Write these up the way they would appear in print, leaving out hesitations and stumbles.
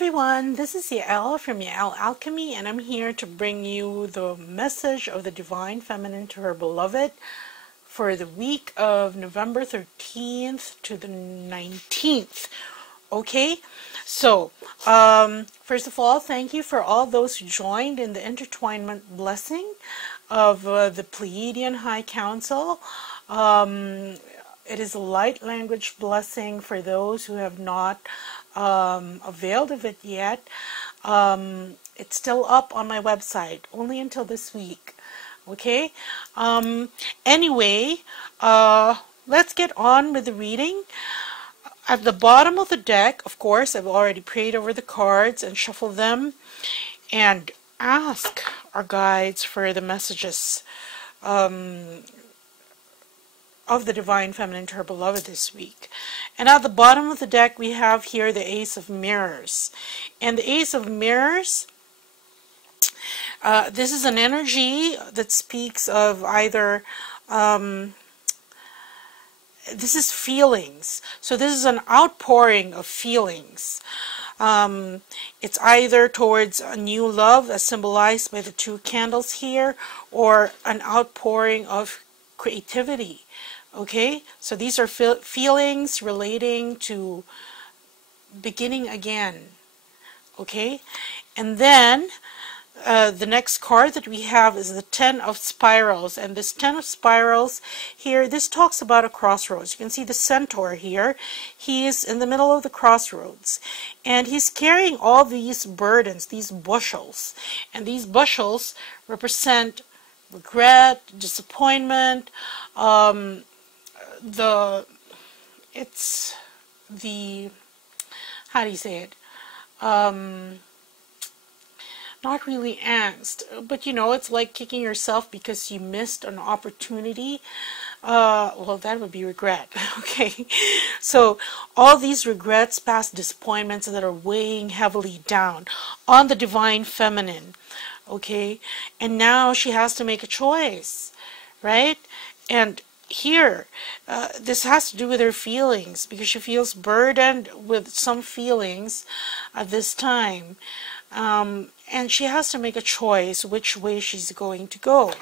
everyone, this is Yael from Yael Alchemy, and I'm here to bring you the message of the Divine Feminine to her beloved for the week of November 13th to the 19th. Okay, so first of all, thank you for all those who joined in the intertwinement blessing of the Pleiadian High Council. It is a light language blessing for those who have not availed of it yet. It's still up on my website, only until this week. Okay? Anyway, let's get on with the reading. At the bottom of the deck, of course, I've already prayed over the cards and shuffled them and ask our guides for the messages of the Divine Feminine to her beloved this week. And at the bottom of the deck we have here the Ace of Mirrors. And the Ace of Mirrors, this is an energy that speaks of either, this is feelings. So this is an outpouring of feelings. It's either towards a new love as symbolized by the two candles here, or an outpouring of creativity. Okay, so these are feelings relating to beginning again. Okay, and then the next card that we have is the Ten of Spirals, and this Ten of Spirals here, this talks about a crossroads. You can see the centaur here. He is in the middle of the crossroads, and he's carrying all these burdens, these bushels, and these bushels represent regret, disappointment, how do you say it? Not really angst, but you know, it's like kicking yourself because you missed an opportunity. Well, that would be regret. Okay, so all these regrets, past disappointments that are weighing heavily down on the Divine Feminine. Okay, and now she has to make a choice, right? And here, this has to do with her feelings, because she feels burdened with some feelings at this time. And she has to make a choice which way she's going to go.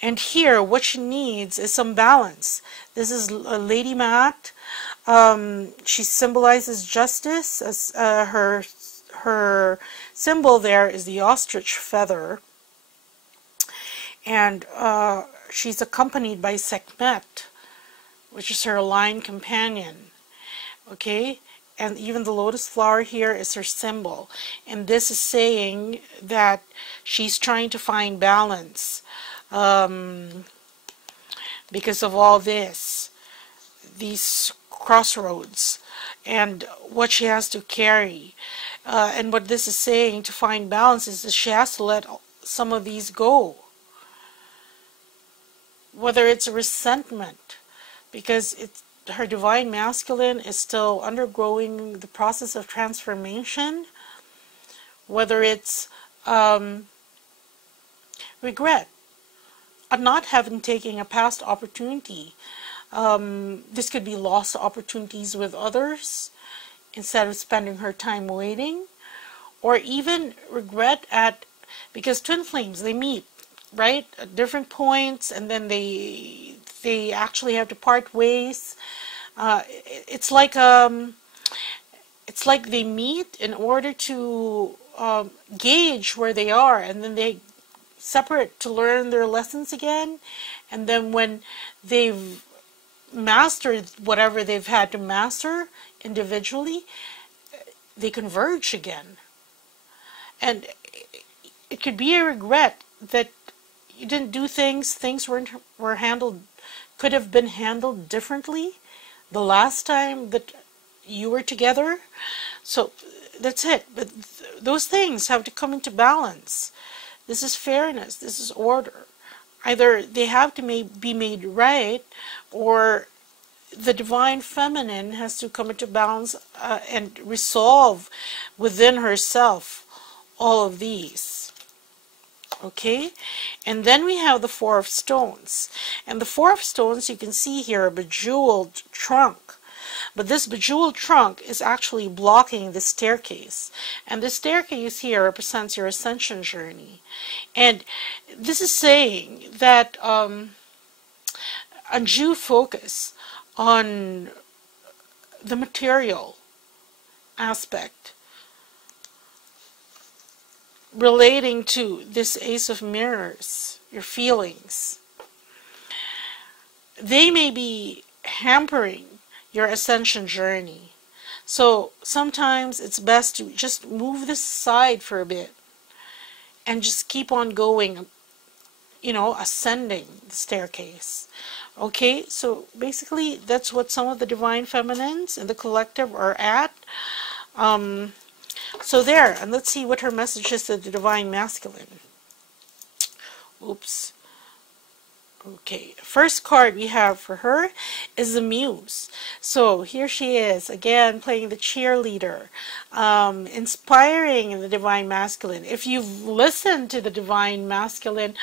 And here, what she needs is some balance. This is Lady Mat. She symbolizes justice. As her symbol there is the ostrich feather. And she's accompanied by Sekhmet, which is her aligned companion. Okay? And even the lotus flower here is her symbol. And this is saying that she's trying to find balance because of all this, these crossroads, and what she has to carry. And what this is saying to find balance is that she has to let some of these go. Whether it's a resentment, because her divine masculine is still undergoing the process of transformation, whether it's regret at not having taken a past opportunity. This could be lost opportunities with others instead of spending her time waiting, or even regret at, because twin flames, they meet, right, at different points, and then they actually have to part ways. It's like they meet in order to gauge where they are, and then they separate to learn their lessons again. And then when they've mastered whatever they've had to master individually, they converge again. And it could be a regret that you didn't do things were handled, could have been handled differently the last time that you were together. So that's it. But those things have to come into balance. This is fairness. This is order. Either they have to be made right, or the Divine Feminine has to come into balance and resolve within herself all of these. Okay, and then we have the Four of Stones, and the Four of Stones, you can see here, a bejeweled trunk. but this bejeweled trunk is actually blocking the staircase. And the staircase here represents your ascension journey. And this is saying that undue focus on the material aspect relating to this Ace of Mirrors, your feelings, they may be hampering your ascension journey. So sometimes it's best to just move this aside for a bit and just keep on going, you know, ascending the staircase. Okay, so basically that's what some of the divine feminines in the collective are at. So there, and let's see what her message is to the divine masculine. Oops. Okay, first card we have for her is the Muse. So here she is, again, playing the cheerleader, inspiring the divine masculine. If you've listened to the divine masculine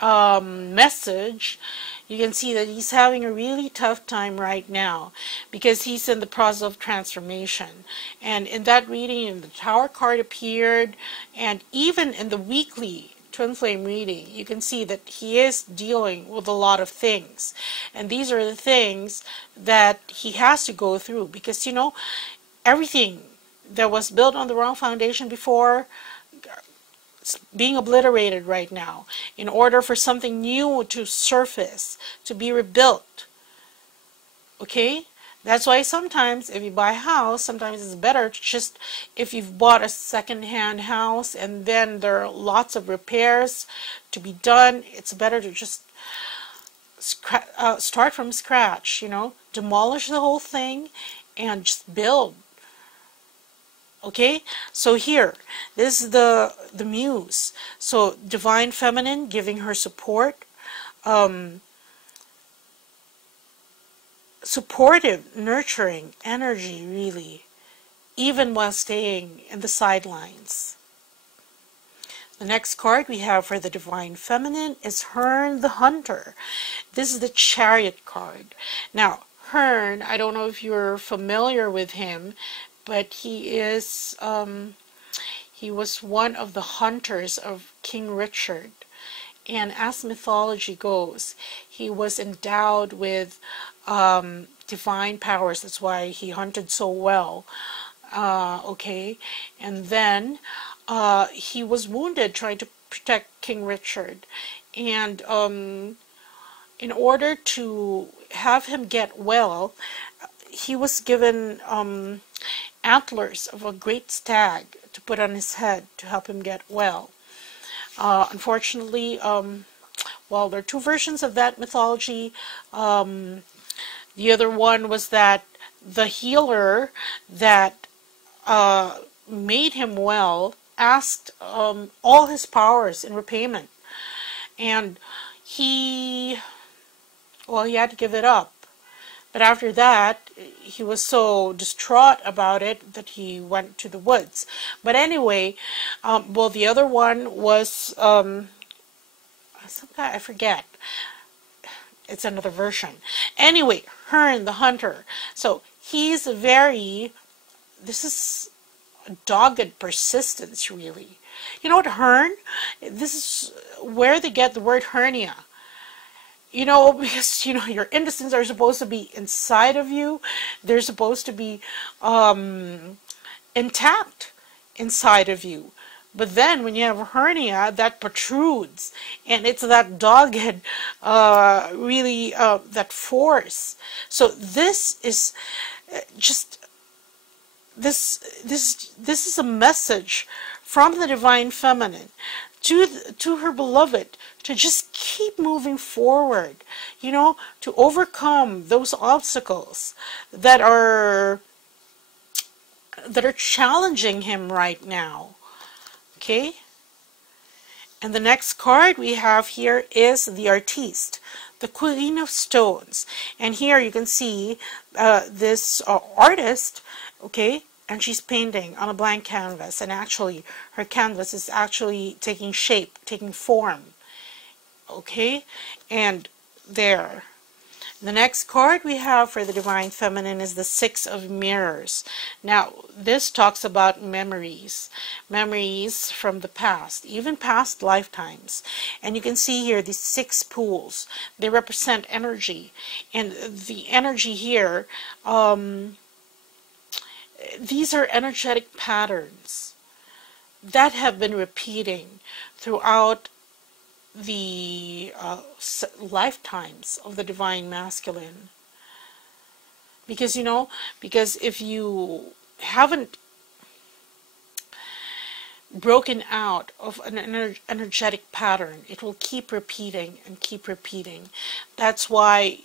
message, you can see that he's having a really tough time right now because he's in the process of transformation. And in that reading, the Tower card appeared, and even in the weekly Twin Flame reading, you can see that he is dealing with a lot of things. And these are the things that he has to go through because, you know, everything that was built on the wrong foundation before being obliterated right now in order for something new to surface, to be rebuilt. Okay? That's why sometimes if you buy a house, sometimes it's better to just, if you've bought a second-hand house and then there are lots of repairs to be done, it's better to just start from scratch, you know, demolish the whole thing and just build. Okay, so here, this is the Muse. So divine feminine giving her support, supportive, nurturing energy, really, even while staying in the sidelines. The next card we have for the divine feminine is Hearn the Hunter. This is the Chariot card. Now, Hearn, I don't know if you're familiar with him, but he is, he was one of the hunters of King Richard. And as mythology goes, he was endowed with divine powers. That's why he hunted so well. Okay, and then he was wounded trying to protect King Richard. And in order to have him get well, he was given antlers of a great stag to put on his head to help him get well. Unfortunately, well, there are two versions of that mythology. The other one was that the healer that made him well asked all his powers in repayment, and he had to give it up. But after that, he was so distraught about it that he went to the woods. But anyway, well, the other one was some guy, I forget. It's another version. Anyway, Hearn the Hunter. So he's this is dogged persistence, really. You know what, Hearn? This is where they get the word hernia. You know, because, you know, your intestines are supposed to be inside of you. They're supposed to be intact inside of you. But then when you have a hernia, that protrudes. And it's that dogged, really, that force. So this is just, this is a message from the divine feminine to her beloved, to just keep moving forward, you know, to overcome those obstacles that are challenging him right now. Okay? And the next card we have here is the Artiste, the Queen of Stones. And here you can see this artist, okay, and she's painting on a blank canvas, and actually her canvas is actually taking shape, taking form. Okay, and there. The next card we have for the Divine Feminine is the Six of Mirrors. Now, this talks about memories. Memories from the past, even past lifetimes. And you can see here these 6 pools. They represent energy. And the energy here, these are energetic patterns that have been repeating throughout the lifetimes of the Divine Masculine. Because, you know, because if you haven't broken out of an energetic pattern, it will keep repeating and keep repeating. That's why,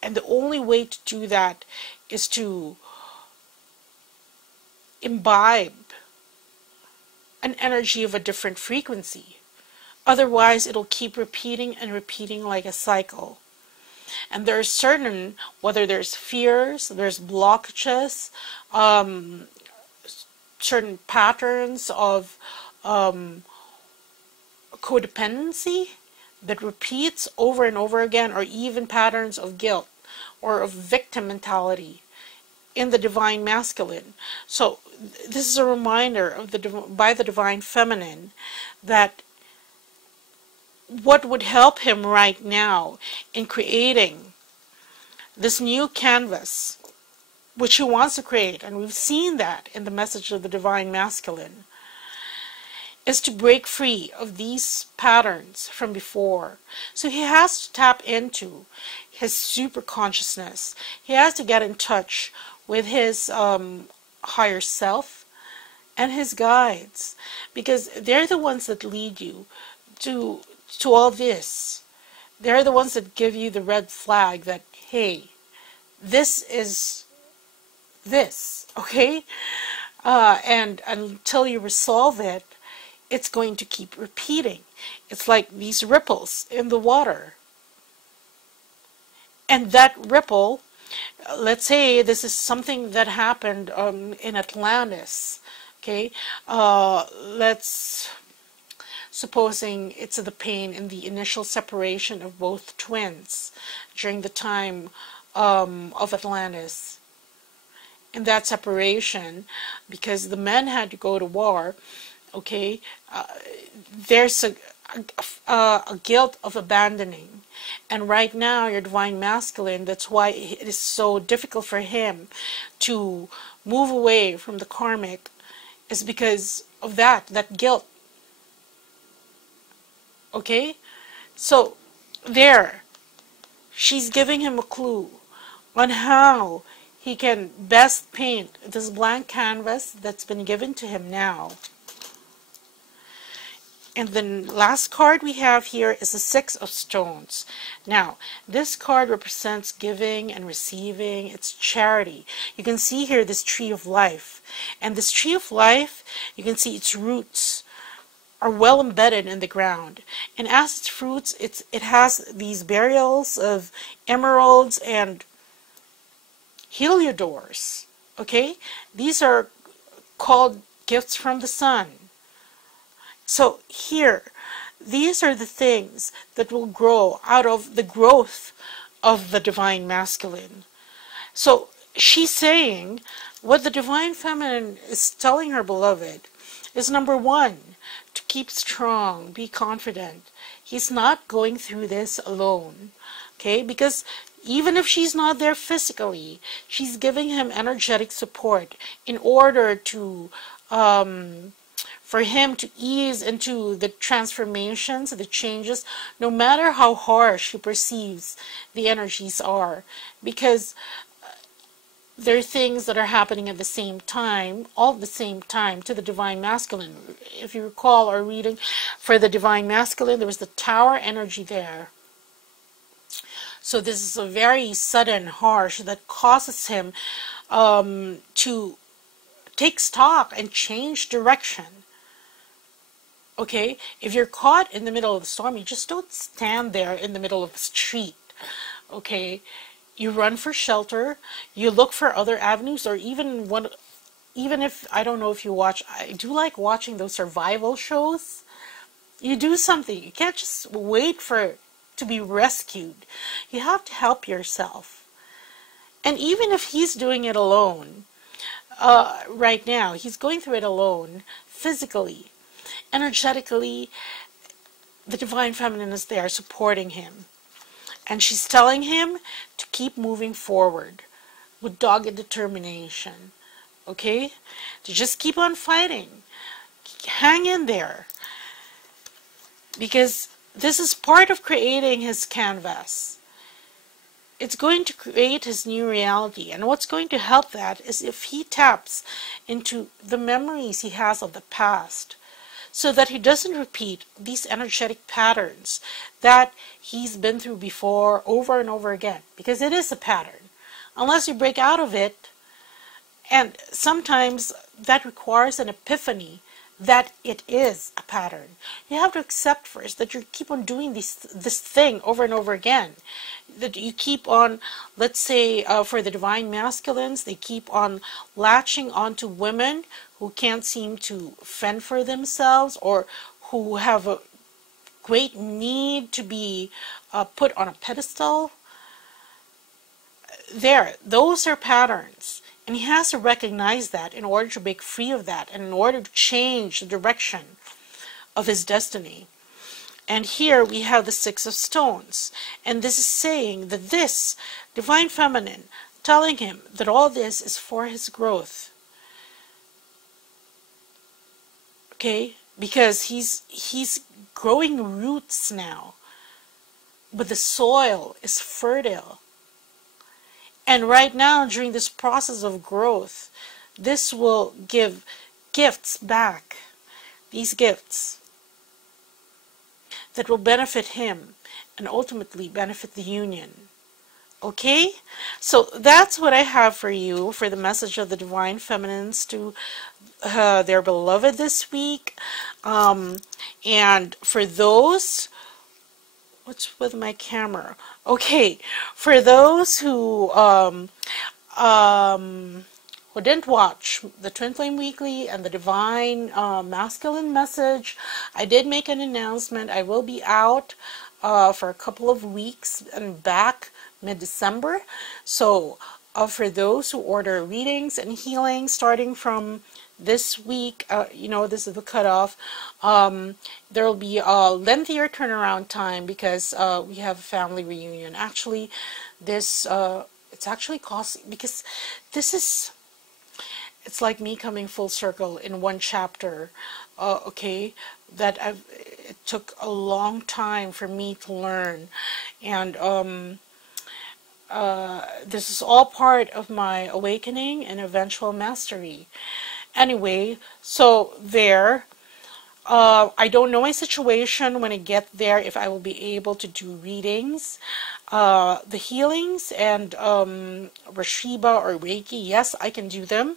and the only way to do that is to imbibe an energy of a different frequency. Otherwise, it'll keep repeating and repeating like a cycle. And there's certain, whether there's fears, there's blockages, certain patterns of codependency that repeats over and over again, or even patterns of guilt or of victim mentality in the Divine Masculine. So this is a reminder of by the Divine Feminine that what would help him right now in creating this new canvas, which he wants to create, and we've seen that in the message of the Divine Masculine, is to break free of these patterns from before. So he has to tap into his super consciousness. He has to get in touch with his higher self and his guides, because they're the ones that lead you to all this. They're the ones that give you the red flag that, hey, this is this, okay? And until you resolve it, it's going to keep repeating. It's like these ripples in the water. And that ripple, let's say this is something that happened in Atlantis, okay? Supposing it's the pain in the initial separation of both twins during the time of Atlantis. In that separation, because the men had to go to war, okay, there's a guilt of abandoning. And right now, your Divine Masculine, that's why it is so difficult for him to move away from the karmic, is because of that guilt. Okay? So, there, she's giving him a clue on how he can best paint this blank canvas that's been given to him now. And the last card we have here is the Six of Stones. Now, this card represents giving and receiving. It's charity. You can see here this tree of life. And this tree of life, you can see its roots are well embedded in the ground. And as its fruits, it has these burials of emeralds and heliodors. Okay? These are called gifts from the sun. So here, these are the things that will grow out of the growth of the Divine Masculine. So she's saying what the Divine Feminine is telling her beloved is, number one, to keep strong, be confident. He's not going through this alone. Okay? Because even if she's not there physically, she's giving him energetic support in order to for him to ease into the transformations, the changes, no matter how harsh he perceives the energies are. Because there are things that are happening at the same time, all at the same time, to the Divine Masculine. If you recall our reading for the Divine Masculine, there was the Tower energy there. So this is a very sudden, harsh, that causes him to take stock and change direction. Okay, if you're caught in the middle of the storm, you just don't stand there in the middle of the street. Okay, you run for shelter, you look for other avenues, or even if, I don't know if you watch, I do like watching those survival shows. You do something. You can't just wait for it to be rescued. You have to help yourself. And even if he's doing it alone, right now, he's going through it alone, physically, energetically, the Divine Feminine is there supporting him. And she's telling him to keep moving forward with dogged determination. Okay? To just keep on fighting. Hang in there. Because this is part of creating his canvas. It's going to create his new reality. And what's going to help that is if he taps into the memories he has of the past, so that he doesn't repeat these energetic patterns that he's been through before over and over again. Because it is a pattern. Unless you break out of it, and sometimes that requires an epiphany that it is a pattern. You have to accept first that you keep on doing this thing over and over again. That you keep on, let's say, for the Divine Masculines, they keep on latching onto women who can't seem to fend for themselves, or who have a great need to be put on a pedestal. Those are patterns. And he has to recognize that in order to break free of that, and in order to change the direction of his destiny. And here we have the Six of Stones. And this is saying that this Divine Feminine, telling him that all this is for his growth. Okay? Because he's growing roots now. But the soil is fertile. And right now, during this process of growth, this will give gifts back. These gifts that will benefit him and ultimately benefit the union. Okay? So that's what I have for you for the message of the Divine Feminines to their beloved this week. And for those... What's with my camera? Okay, for those who didn't watch the Twin Flame Weekly and the Divine Masculine Message, I did make an announcement. I will be out for a couple of weeks and back mid-December. So for those who order readings and healings starting from this week, this is the cutoff. There will be a lengthier turnaround time because we have a family reunion. Actually, it's actually costly because it's like me coming full circle in one chapter. Okay, it took a long time for me to learn, and this is all part of my awakening and eventual mastery. Anyway, so there, I don't know my situation when I get there, if I will be able to do readings. The healings and RASHEEBA or Reiki, yes, I can do them.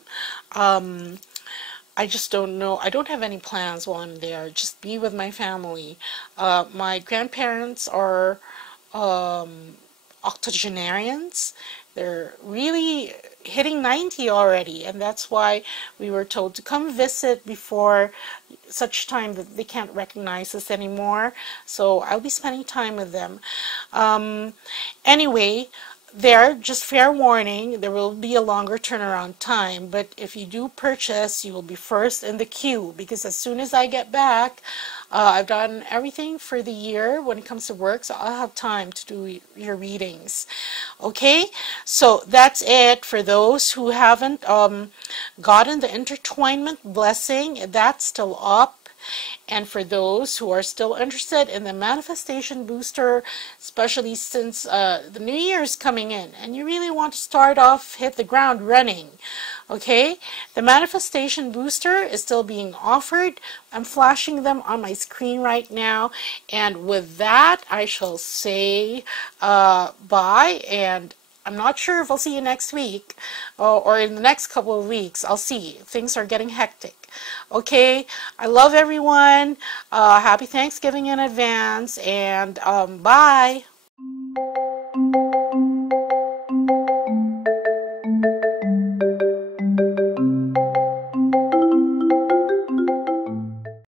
I just don't know. I don't have any plans while I'm there. Just be with my family. My grandparents are octogenarians. They're really hitting 90 already, and that's why we were told to come visit before such time that they can't recognize us anymore. So I'll be spending time with them. Anyway, just fair warning, there will be a longer turnaround time, but if you do purchase, you will be first in the queue, because as soon as I get back, I've done everything for the year when it comes to work, so I'll have time to do your readings. Okay, so that's it. For those who haven't gotten the Intertwinement blessing, that's still up. And for those who are still interested in the Manifestation Booster, especially since the New Year is coming in and you really want to hit the ground running, okay, the Manifestation Booster is still being offered. I'm flashing them on my screen right now, and with that I shall say bye, and I'm not sure if I'll see you next week or in the next couple of weeks. I'll see. Things are getting hectic. Okay, I love everyone. Happy Thanksgiving in advance, and bye.